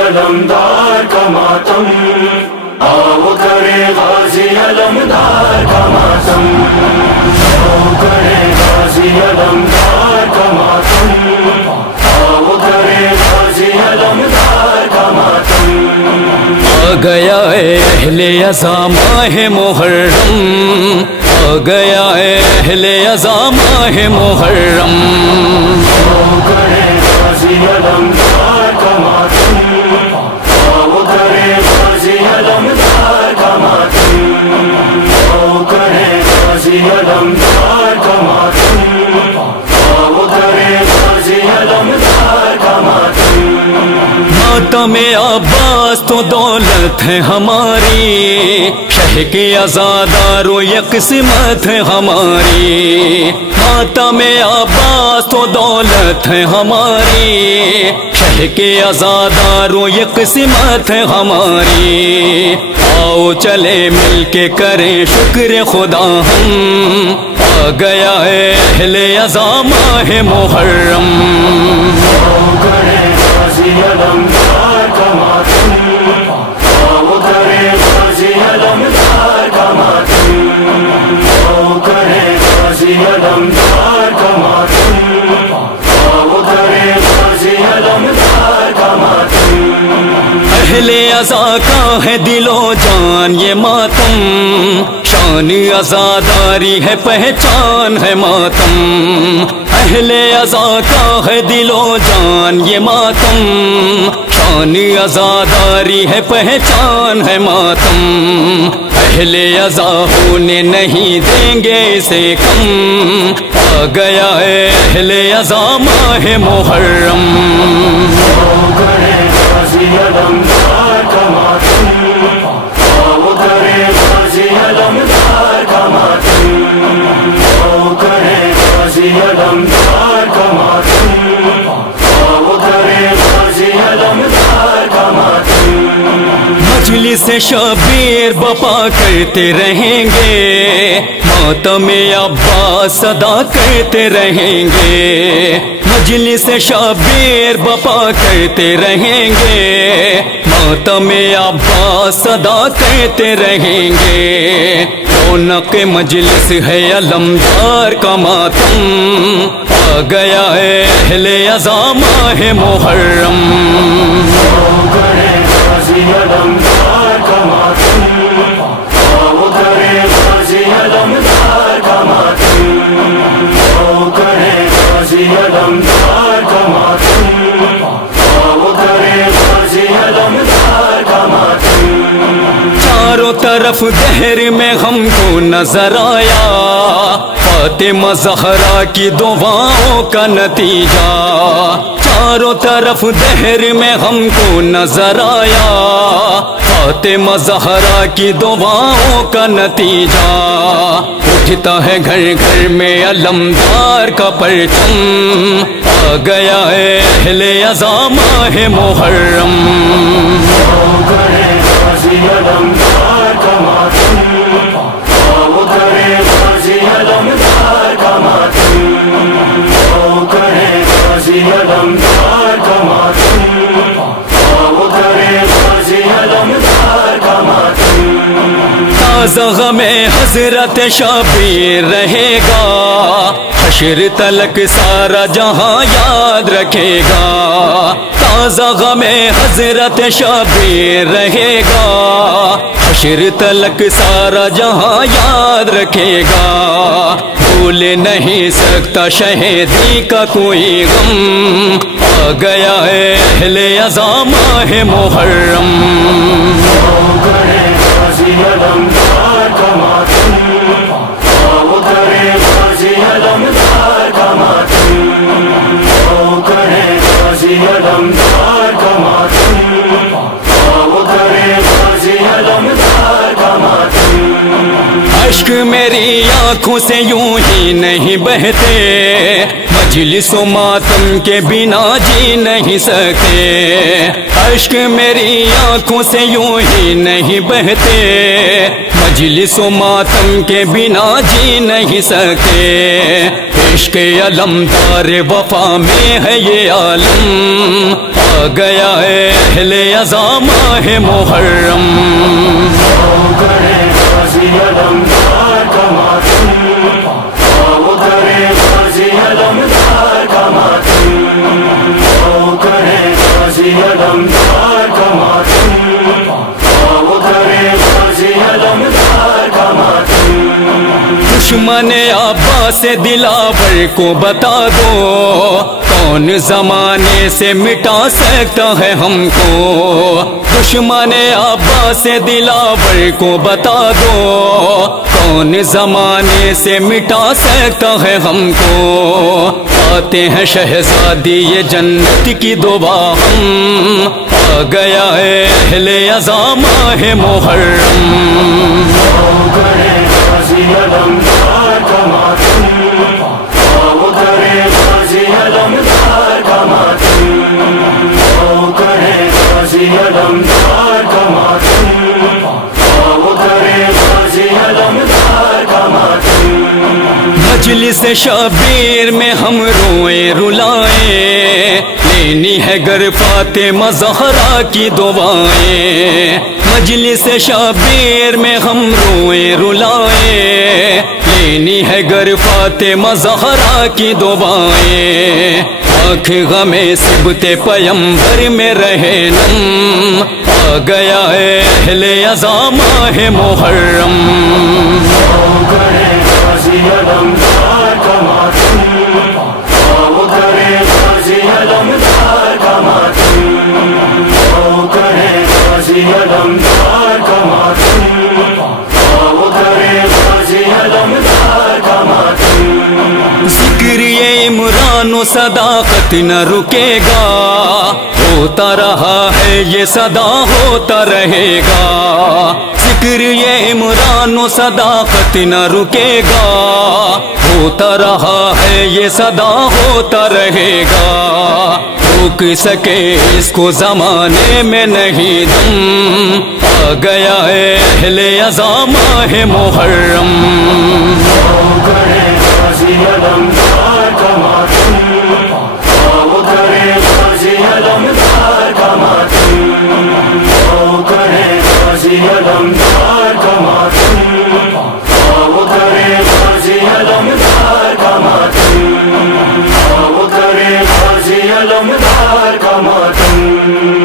علمدار کا ماتم، آؤ کرے غازی علمدار کا ماتم، آؤ کرے غازی علمدار کا ماتم، آؤ کرے غازی علمدار کا ماتم۔ آ گیا اے اہل عزا ماہ محرم، آ گیا اے اہل عزا ماہ محرم، آؤ کرے غازی علمدار کا ماتم، آؤ کرے غازی علمدار کا ماتم، آؤ کرے غازی علمدار کا ماتم، آؤ کرے غازی علمدار کا ماتم۔ ماتم عباس تو دولت ہے ہماری، شہ کے عزادارو یہ قسمت ہے ہماری، ماتم عباس تو دولت ہے ہماری، شہ کے عزادارو یہ قسمت ہے ہماری، آؤ چلے مل کے کریں شکر خدا ہم، آ گیا ہے اہل عزا ماہ محرم، آؤ کرے غازی علمدار کا ماتم، آؤ کرے غازی علمدار کا ماتم، آؤ کرے غازی علمدار کا ماتم، آؤ کرے غازی علمدار کا ماتم۔ اہل عزا کا ہے دل و جان یہ ماتم، شان عزاداری ہے پہچان ہے ماتم، اہل عزا کا ہے دل و جان یہ ماتم، شان عزاداری ہے پہچان ہے ماتم، اہل عزا ہونے نہیں دیں گے اسے کم، آ گیا ہے اہل عزا ماہ محرم، آؤ کرے غازی علمدار کا ماتم، آؤ کرے غازی علمدار کا ماتم، آؤ کرے غازی علمدار کا ماتم، آؤ کرے غازی علمدار کا ماتم۔ مجلس شبیر بپا کرتے رہیں گے، ماتم عباس صدا کرتے رہیں گے، مجلس شبیر بپا کرتے رہیں گے، ماتم عباس صدا کرتے رہیں گے، رونق مجلس ہے علمدار کا ماتم، آ گیا ہے اہل عزا ماہ محرم، آؤ کرے غازی علمدار کا ماتم، آؤ کرے غازی علمدار کا ماتم، آؤ کرے غازی علمدار کا ماتم، آؤ کرے غازی علمدار کا ماتم۔ چاروں طرف دہر میں ہم کو نظر آیا، فاطمہ زہرا کی دعاؤں کا نتیجہ، چاروں طرف دہر میں ہم کو نظر آیا، فاطمہ زہرا کی دعاؤں کا نتیجہ، اٹھتا ہے گھر گھر میں علمدار کا پرچم، آ گیا ہے اہل عزا ماہ محرم، آؤ کرے غازی علمدار کا ماتم، آؤ کرے غازی علمدار کا ماتم، آؤ کرے غازی علمدار کا ماتم، آؤ کرے غازی علمدار کا ماتم۔ تازہ غم حضرت شبیر رہے گا، حشر تلک سارا جہاں یاد رکھے گا، تازہ غم حضرت شبیر رہے گا، حشر تلک سارا جہاں یاد رکھے گا، بھول نہیں سکتا شہیدی کا کوئی غم، آ گیا ہے اہل عزا ماہ محرم، آؤ کرے غازی علمدار کا ماتم، آؤ کرے غازی علمدار کا ماتم، آؤ کرے غازی علمدار کا ماتم، آؤ کرے غازی علمدار کا ماتم۔ اشک میری آنکھوں سے یوں ہی نہیں بہتے، مجلس و ماتم کے بنا جی نہیں سکتے، اشک میری آنکھوں سے یوں ہی نہیں بہتے، مجلس و ماتم کے بنا جی نہیں سکتے، عشق علمدار وفا میں ہے یہ عالم، آ گیا ہے اہل عزا ماہ محرم۔ آؤ کرے غازی علمدار کا ماتم، آؤ کرے غازی علمدار کا ماتم، آؤ کرے غازی علمدار کا ماتم، آؤ کرے غازی علمدار کا ماتم۔ دشمن عباس دلاور کو بتا دو، کون زمانے سے مٹا سکتا ہے ہم کو، دشمن عباس دلاور کو بتا دو، کون زمانے سے مٹا سکتا ہے ہم کو، آتے ہیں شہزادی یہ جنت کی دعا ہم، آ گیا ہے اہل عزا ماہ محرم۔ آؤ کرے غازی علمدار کا ماتم، آؤ کرے غازی علمدار کا ماتم، آؤ کرے غازی علمدار کا ماتم، آؤ کرے غازی علمدار کا ماتم۔ مجلس شبیر میں ہم روئیں رلائیں، لینی ہے گر فاطمہ زہرا کی دعائیں، مجلس شبیر میں ہم روئیں رلائیں، لینی ہے گر فاطمہ زہرا کی دعائیں، آنکھ غم صبت پیمبر میں رہے نم، آ گیا ہے اہل عزا ماہ محرم۔ آؤ کرے غازی علمدار کا ماتم، آؤ کرے غازی علمدار کا ماتم، آؤ کرے غازی علمدار کا ماتم، آؤ کرے غازی علمدار کا ماتم۔ ذکر یہ عمران و صداقت نہ رکے گا، ہوتا رہا ہے یہ صدا ہوتا رہے گا، ذکر یہ عمران و صداقت نہ رکے گا، ہوتا رہا ہے یہ صدا ہوتا رہے گا، روک سکے اس کو زمانے میں نہیں دم، آ گیا ہے اہل عزا ماہ محرم۔ آؤ کرے غازی علمدار کا ماتم، آؤ کرے غازی علمدار کا ماتم، آؤ کرے غازی علمدار کا ماتم، آؤ کرے غازی علمدار کا ماتم، آؤ کرے غازی علمدار کا ماتم۔